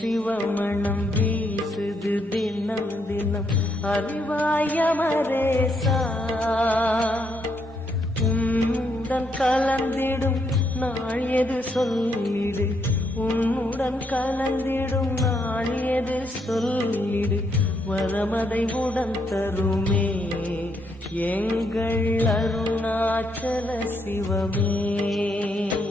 சிவமணம் வீசுது தினம் தினம் அறிவாயமரேசா உன்னுடன் கலந்திடும் நாள் எது சொல்லிடு உன்னுடன் கலந்திடும் நாள் எது சொல்லிடு வரமதை உடன் தருமே எங்கள் அருணாச்சல சிவமே.